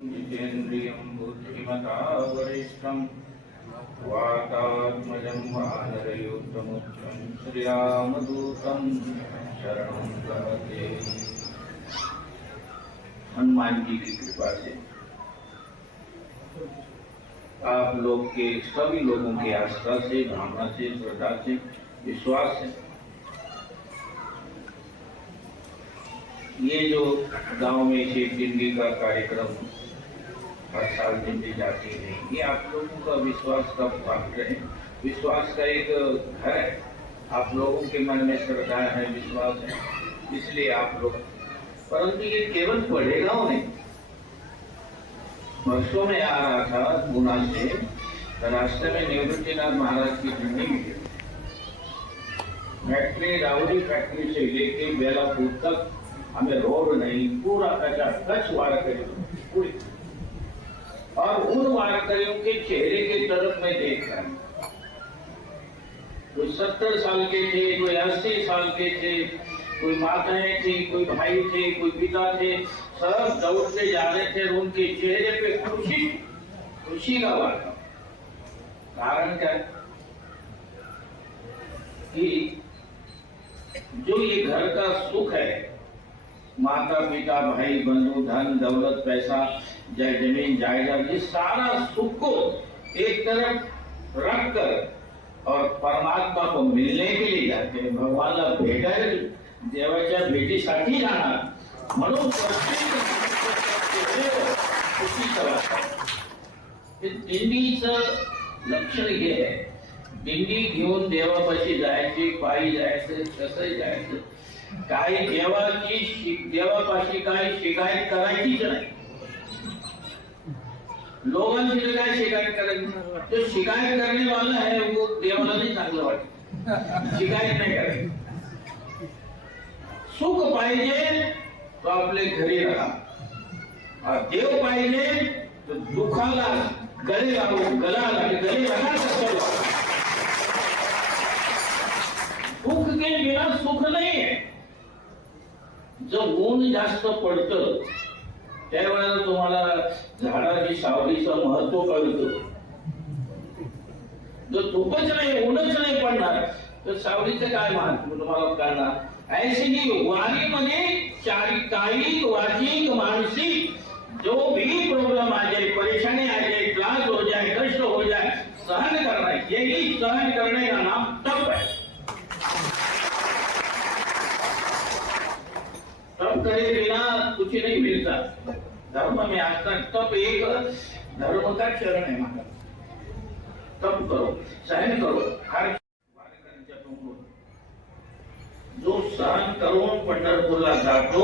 जितेन्द्रियं बुद्धिमता वरिष्ठं वातात्मजं वानरयूथमुख्यं श्रीरामदूतं शरणं प्रपद्ये। हनुमान जी की कृपा से आप लोग के सभी लोगों की आस्था से, भावना से, श्रद्धा से, विश्वास से ये जो गांव में शेख जिंदगी का कार्यक्रम हर साल जिंदगी जाती है, ये आप लोगों का विश्वास का पात्र है। विश्वास का एक घर है, आप लोगों के मन में श्रद्धा है, विश्वास है, इसलिए आप लोग, परंतु ये केवल पढ़ेगा नहीं। वर्षों में आ रहा था गुना से, रास्ते में निवृत्तिनाथ महाराज की ठंडी मिली। फैक्ट्री, रावड़ी फैक्ट्री से लेके बेलापुर तक हमें रोड नहीं, पूरा कच्चा कच्छ वारकरी पूरी। और उन वारकरियों के चेहरे की तरफ मैं देख रहा हूं, कोई 70 साल के थे, कोई 80 साल के थे, कोई माताएं थी, कोई भाई थे, कोई पिता थे, सब दौड़ते जा रहे थे। उनके चेहरे पे खुशी, खुशी का वाता। कारण क्या कि जो ये घर का सुख है, माता पिता भाई बंधु धन दौलत पैसा जमीन जायदाद, ये सारा सुख को एक तरफ रख कर और परमात्मा को मिलने के लिए जाते हैं। भगवानला भेटायला देवाच्या भेटीसाठी जाणार म्हणून दिंडीचं लक्षण हे आहे। दिंडी घेऊन देवापाशी जायचे, पायी जायचं, कसं जायचं, काही देवापाशी काही शिकायत करायचीच नाही। लोगों से काय शिकायत करायची, जो शिकायत करने वाला है वो देवाला नहीं चांगलं वाटत, शिकायत नाही करायची। सुख पाहिजे तो आपले घरी राहा, और देव पाहिजे तो दुखाला गले लागू, गले लगा दुख के बिना सुख नहीं है। जब ऊन जास्त पडतं त्यावेळेला तुम्हाला झाडाची सावलीचं महत्व कळतं। जर धूपच नाही, ऊनच नाही पडणार तर सावलीचं काय महत्व तुम्हाला कळणार। ऐसे ही वाणी मध्ये शारीरिक, वाचिक, मानसिक जो भी प्रॉब्लम आ जाए, परेशानी आ जाए, क्लास हो जाए, कष्ट हो जाए, सहन करना, यही सहन करने का नाम तप है। तप करे बिना कुछ नहीं मिलता। धर्म में आज तक तप एक धर्म का चरण है। माता तप करो, सहन करो, हर जो सहन करून पंढरपूरला जातो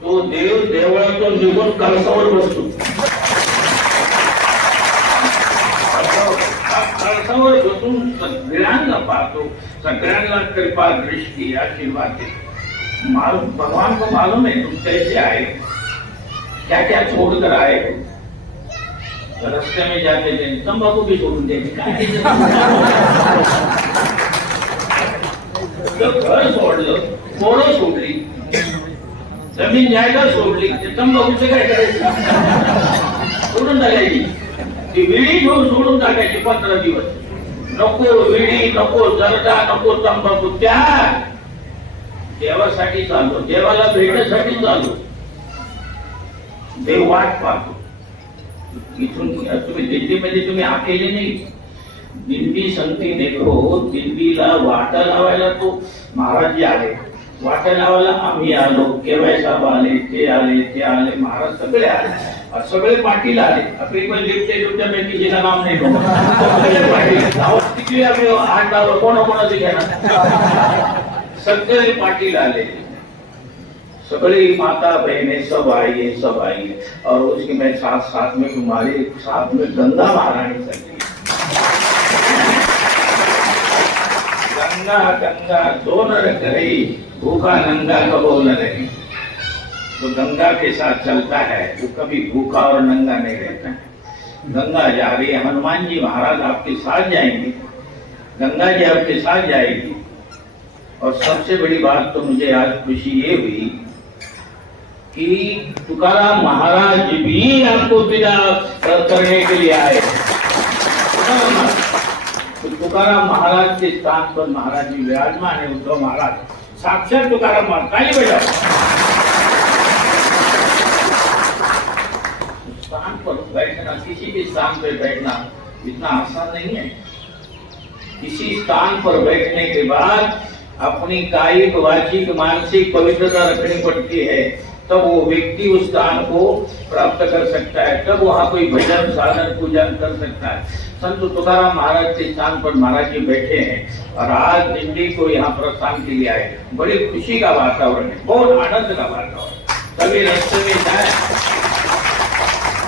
तो देव देवळातून निघून कळसावर बसतो। कळसावर बसून सगळ्यांना पाहतो, सगळ्यांना कृपा दृष्टि आशीर्वाद देतो। भगवान को मालूम है तुम कैसे आए, क्या क्या छोड़कर आए। रास्ते में जाते थे तंबाकू भी छोड़ देते, घर सोडलं, पोरं सोडली, जमीन जायदाद सोडली, तंबाखूचं काय करायचं, सोडून टाकायची। ती विडी घेऊन सोडून टाकायची 15 दिवस। नको विडी, नको जर्दा, नको तंबाखू, त्या देवासाठी चाललो, देवाला भेटण्यासाठी चाललो। देव वाट पाहतो। इथून तुम्ही दिंडीमध्ये तुम्ही अकेले नाही। दिंडी संगती देखो, दिंडीला वाटा लावायला तो महाराज जी आले, वाटा लावायला आम्ही आलो, केवाय साहेब आले, ते आले, महाराज सगळे आले, सगळे पाटील आले। आपली पण लिफ्टच्या किसीला नाम नाही, सगळे पाटील तिथली आम्ही 8 नाव कोणाकोणाचे घेणार, सगळे पाटील आले, सगळे माता बहने सब आइए, सब आइए। और उसके मैं साथ साथ में तुम्हारे साथ में गंगा महारानी चली। गंगा गंगा दोनों रही, भूखा नंगा कबो न रही। तो गंगा के साथ चलता है वो कभी भूखा और नंगा नहीं रहता है। गंगा जा रही है, हनुमान जी महाराज आपके साथ जाएंगे, गंगा जी आपके साथ जाएगी। और सबसे बड़ी बात तो मुझे आज खुशी ये हुई कि तुकाराम महाराज भी आपको विदा करने के लिए आए। तो तुकाराम महाराज के स्थान पर महाराज जी विराजमान है। उद्धव महाराज साक्षात तुकाराम महाराज, ताली बजाओ। स्थान पर बैठना, किसी भी स्थान पर बैठना इतना आसान नहीं है। किसी स्थान पर बैठने के बाद अपनी कायिक, वाचिक, मानसिक पवित्रता रखनी पड़ती है, तब वो व्यक्ति उस स्थान को प्राप्त कर सकता है, तब वहां कोई भजन, साधन, पूजन कर सकता है। संत तुकाराम महाराज के स्थान पर महाराज जी बैठे हैं और आज दिल्ली को यहाँ प्रस्थान के लिए आए। बड़ी खुशी का वातावरण है, बहुत आनंद का वातावरण। कभी रास्ते में जाए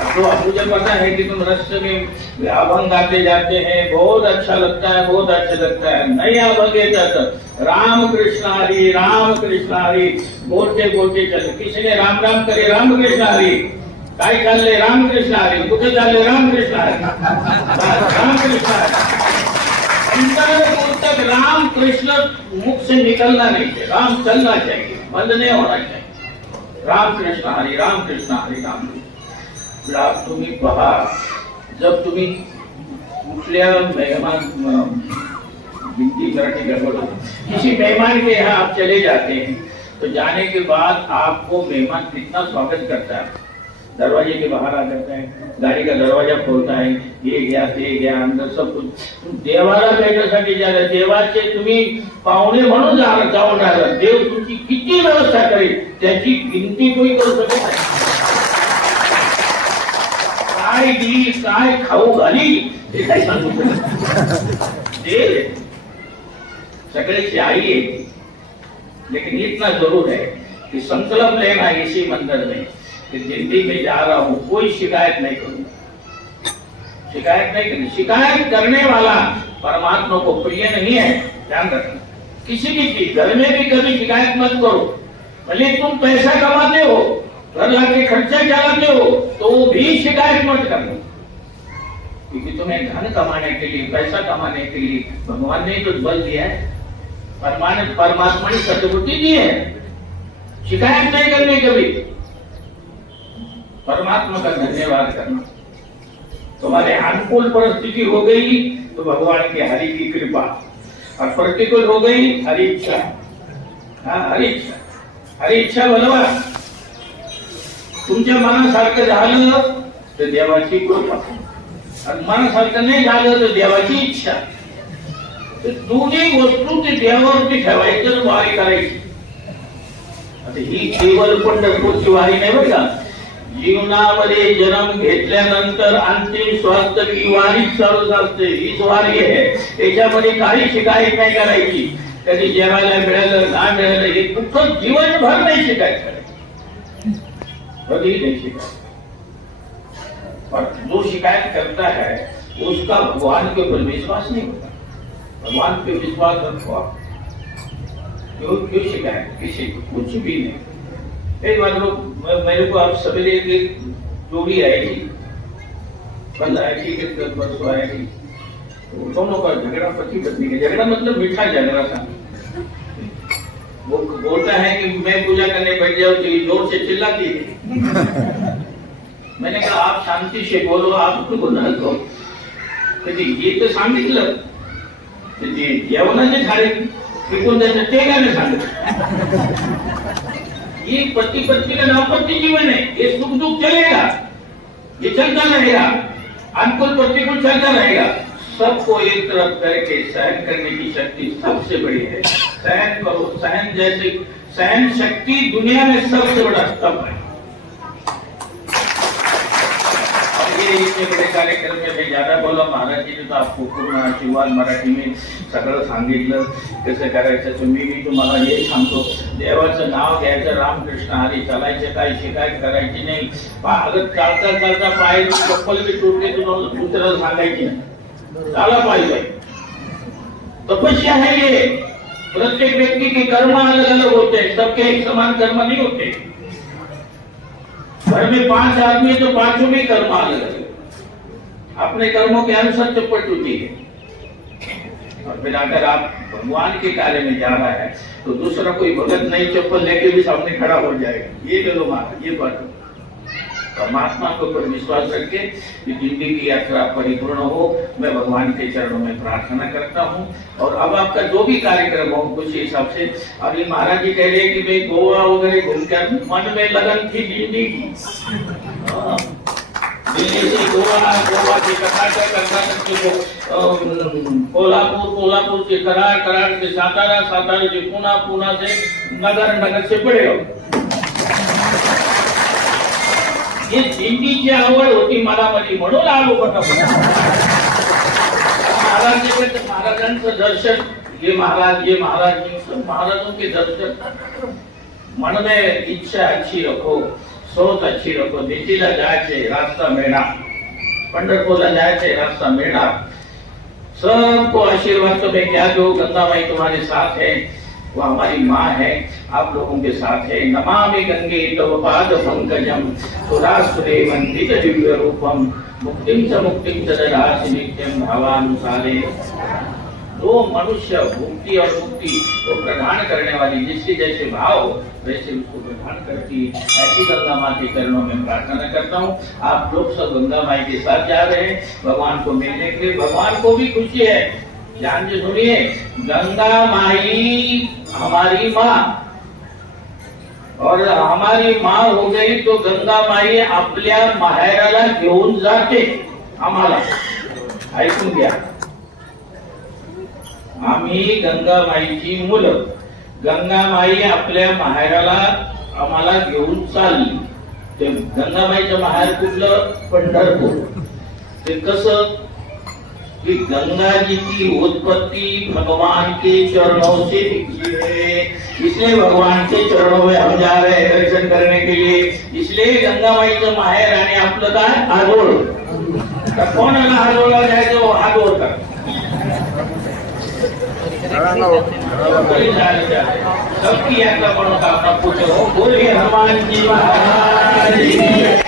तो मुझे पता है कि तुम रास्ते में अभंग गाते जाते हैं, बहुत अच्छा लगता है, बहुत अच्छा लगता है। नहीं अभंग तो राम कृष्ण हरि, राम कृष्ण हरि बोलते बोलते चले। किसी ने राम राम करे, राम कृष्ण हरि, काय चालले राम कृष्ण हरि, कुठे चालले राम कृष्ण हरि, राम कृष्ण हरि। राम कृष्ण मुख से निकलना नहीं चाहिए, राम चलना चाहिए, बंद नहीं होना चाहिए। राम कृष्ण हरि, राम कृष्ण हरि, राम कृष्ण। तुम्ही पहा, जब तुम्ही कुठल्या मेहमान, हिंदी मराठी गड़बड़ हो, किसी मेहमान के यहाँ आप चले जाते हैं तो जाने के बाद आपको मेहमान कितना स्वागत करता है। दरवाजे के बाहर आ जाता है, गाड़ी का दरवाजा खोलता है, ये गया ते गया, अंदर सब कुछ। देवाला भेटण्यासाठी जाणार, देवाचे तुम्ही पाहुणे म्हणून जाऊन राहिला, देव तुमची किती व्यवस्था करेल त्याची गिनती कोणी करू शकत नाही। काय दिली, काय खाऊ घाली, हे काय सांगू दे, सगळे आई है। लेकिन इतना जरूर है कि संकल्प लेना इसी मंदिर में कि दिल्ली में जा रहा हूं, कोई शिकायत नहीं करूंगा, शिकायत नहीं करनी। शिकायत करने वाला परमात्मा को प्रिय नहीं है, ध्यान रखना। किसी भी चीज, घर में भी कभी शिकायत मत करो। भले तुम पैसा कमाते हो, घर लाके खर्चा चलाते हो, तो भी शिकायत मत करना, क्योंकि तुम्हें धन कमाने के लिए, पैसा कमाने के लिए भगवान ने तो बल दिया है, परमात्मा ने सद्बुद्धि दी है। शिकायत नहीं करनी कभी, परमात्मा का धन्यवाद करना। तुम्हारे अनुकूल परिस्थिति हो गई तो भगवान की हरि की कृपा, और प्रतिकूल हो गई हरि इच्छा। हाँ, हरि इच्छा, हरि इच्छा बोलवा। तुमच्या मनासारखं झालं तर देवाची कृपा, आणि मनासारखं नाही झालं तर देवाची इच्छा। तर दोन्ही वस्तू ते देवावरती ठेवायचं, वारी करायची। आता ही केवळ पंढरपूरची वारी नाही बरं का, जीवनामध्ये जन्म घेतल्यानंतर अंतिम श्वास तक ही वारी चालूच असते, हीच वारी आहे। याच्यामध्ये काही शिकायत नाही करायची, कधी जेवायला मिळालं नाही मिळालं हे कुठं जीवनभर नाही शिकायत करायचं, कभी नहीं शिकायत। और जो शिकायत करता है उसका भगवान के ऊपर विश्वास नहीं होता। भगवान पे विश्वास रखो आप, क्यों शिकायत किसी को, कुछ भी नहीं। एक बार लोग मेरे को आप सवेरे एक जोड़ी आई थी, 15 की 10 वर्ष आई थी, तो दोनों का झगड़ा, पति पत्नी का झगड़ा, मतलब मीठा झगड़ा था। वो बोलता है कि मैं पूजा करने बैठ जाऊं तो ये जोर से चिल्लाती है। मैंने कहा आप शांति से बोलो, आप क्यों बोलना तो ये तो सांगितलं जेवणाचे झाडे विकून द्यायचं ते काय नाही सांगत। ये पति पत्नी का दाम्पत्य जीवन है, ये सुख दुख चलेगा, ये चलता रहेगा, अनुकूल प्रतिकूल चलता रहेगा। सबको एक तरफ करके सहन करने की शक्ति सबसे बड़ी है। सहन करो, सहन जैसे सहन शक्ति दुनिया में सबसे बड़ा स्तंभ है। इतने बड़े कार्यक्रम में मैं ज्यादा बोला, महाराज जी ने तो आपको पूर्ण आशीर्वाद मराठी में सगळं सांगितलं कसं करायचं। तुम्ही मी तुम्हाला हे सांगतो, देवाचं नाव घ्यायचं, रामकृष्ण हरी चालायचं, काही शिकायत करायची नाही। अगं चालता चालता पाय चप्पल भी तुटले तो दुसऱ्याला सांगायची नाही, चाला पाहिजे। तपस्या है ये, प्रत्येक व्यक्ति के कर्म अलग अलग होते हैं, सबके एक समान कर्म नहीं होते। घर में 5 आदमी तो 5 में कर्म अलग अलग, अपने कर्मों के अनुसार चप्पल टूटी है। और फिर अगर आप भगवान के कार्य में जा रहा है तो दूसरा कोई भगत नई चप्पल लेके भी सामने खड़ा हो जाएगा। ये ले लो महाराज, ये बात परमात्मा के ऊपर विश्वास रखे कि जिंदगी की यात्रा परिपूर्ण हो। मैं भगवान के चरणों में प्रार्थना करता हूँ। और अब आपका जो भी कार्यक्रम हो कुछ हिसाब से, अभी महाराज जी कह रहे हैं कि भाई गोवा वगैरह घूमकर मन में लगन थी जिंदगी की। दिल्ली से गोवा, गोवा से कर्नाटक, कर्नाटक से कोल्हापुर, कोल्हापुर से कराड़, कराड़ से सातारा, सातारा से पुणे, पुणे से नगर, नगर से बड़े हो। ये दिंडीची आवड होती मला मध्ये म्हणून आलो बघा। महाराजांचं दर्शन, ये महाराज, ये महाराज, महाराजों के दर्शन, मन में इच्छा अच्छी रखो, सोच अच्छी रखो। दिल्लीला जायचे रास्ता मिळणार, पंढरपूरला जायचे रास्ता मिळणार। सबको आशीर्वाद तो मैं क्या दो, गंगा माई तुम्हारे साथ है, वो हमारी माँ है, आप लोगों के साथ है। नमामि गंगे तव पाद पंकजम सुरासुरे वंदित दिव्य रूपम मुक्तिं च ददासि नित्यं भावानुसारे। जो मनुष्य मुक्ति और मुक्ति को प्रदान करने वाली, जिसके जैसे भाव वैसे उसको प्रदान करती, ऐसी गंगा माँ के चरणों में प्रार्थना करता हूँ। आप लोग सब गंगा माई के साथ जा रहे हैं भगवान को मिलने के लिए। भगवान को भी खुशी है, ध्यान से सुनिए। गंगा माई हमारी माँ, और हमारी माँ हो गई तो गंगा माई आपल्या माहेराला घेऊन जाते आम्हाला। ऐकून घ्या, आम्ही गंगा माईची मुलं, गंगा माई आपल्या माहेराला आम्हाला घेऊन चालली। ते गंगा माईचं माहेर कुठलं? पंढरपूर। ते कसं कि गंगा जी की उत्पत्ति भगवान के चरणों से दिखी है, इसलिए भगवान के चरणों में हम जा रहे हैं दर्शन करने के लिए। इसलिए गंगा माईचं माहेर आणि आपलं काय आगोळ। तर कोणाला आगोळला जायचं वो आगोळ कर। सबकी यात्रा बनवता अपना पूछो, बोलिए हनुमान जी महाराज।